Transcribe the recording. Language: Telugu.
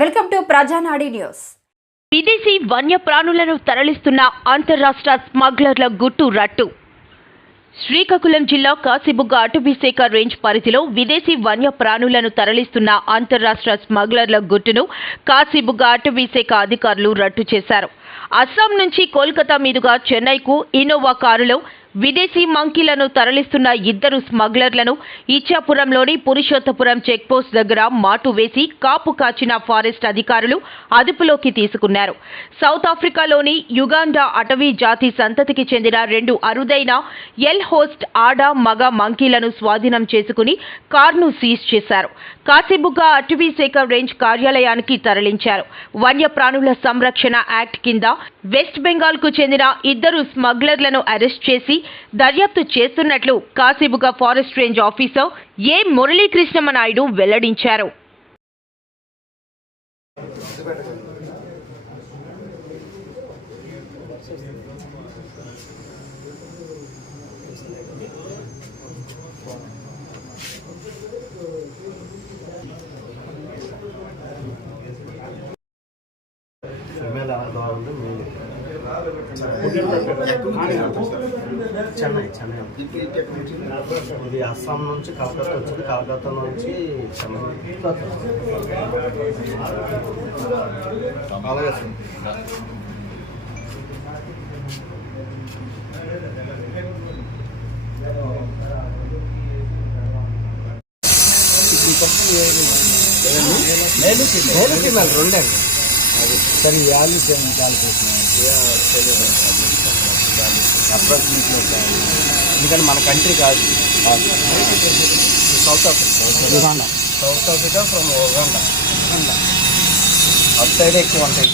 Welcome to ప్రజానాడి news. విదేశీ వన్యప్రాణులను తరలిస్తున్న అంతర్రాష్ట్ర స్మగ్లర్ల గుట్టు రట్టు. శ్రీకాకుళం జిల్లా కాశీబుగ్గ అటవీశాఖ రేంజ్ పరిధిలో విదేశీ వన్యప్రాణులను తరలిస్తున్న అంతర్రాష్ట్ర స్మగ్లర్ల గుట్టును కాశీబుగ్గ అటవీశాఖ అధికారులు రట్టు చేశారు. అస్సాం నుంచి కోల్కతా మీదుగా చెన్నైకు ఇన్నోవా కారులో విదేశీ మంకీలను తరలిస్తున్న ఇద్దరు స్మగ్లర్లను ఇచ్చాపురంలోని పురుషోత్తపురం చెక్పోస్ట్ దగ్గర మాటు వేసి కాపు కాచిన ఫారెస్ట్ అధికారులు అదుపులోకి తీసుకున్నారు. సౌత్ ఆఫ్రికాలోని యుగాండా అటవీ జాతి సంతతికి చెందిన రెండు అరుదైన ఎల్ హోస్ట్ ఆడ మగ మంకీలను స్వాధీనం చేసుకుని కార్ను సీజ్ చేశారు. కాశీబుగ్గ అటవీ శాఖ రేంజ్ కార్యాలయానికి తరలించారు. వన్యప్రాణుల సంరక్షణ యాక్ట్ కింద వెస్ట్ బెంగాల్కు చెందిన ఇద్దరు స్మగ్లర్లను అరెస్ట్ చేసి దర్యాప్తు చేస్తున్నట్లు Kasibugga forest range officer A Muralikrishna Naidu వెల్లడించారు. ఫిమేల్ ఉంది మేల్ చెన్నై చెన్నై. ఇది అస్సాం నుంచి కలకత్తా వచ్చింది. కలకత్తా నుంచి చెన్నై. అలాగే మేలు ఫిమేల్ రెండే సరే వ్యాల్యూ క్యాలిక్యులేషన్ అప్రాక్సిమేట్లీ ఎందుకంటే మన కంట్రీ కాదు. South Africa. South Africa from Uganda. అటు సైడ్ ఎక్కువ ఉంటాయి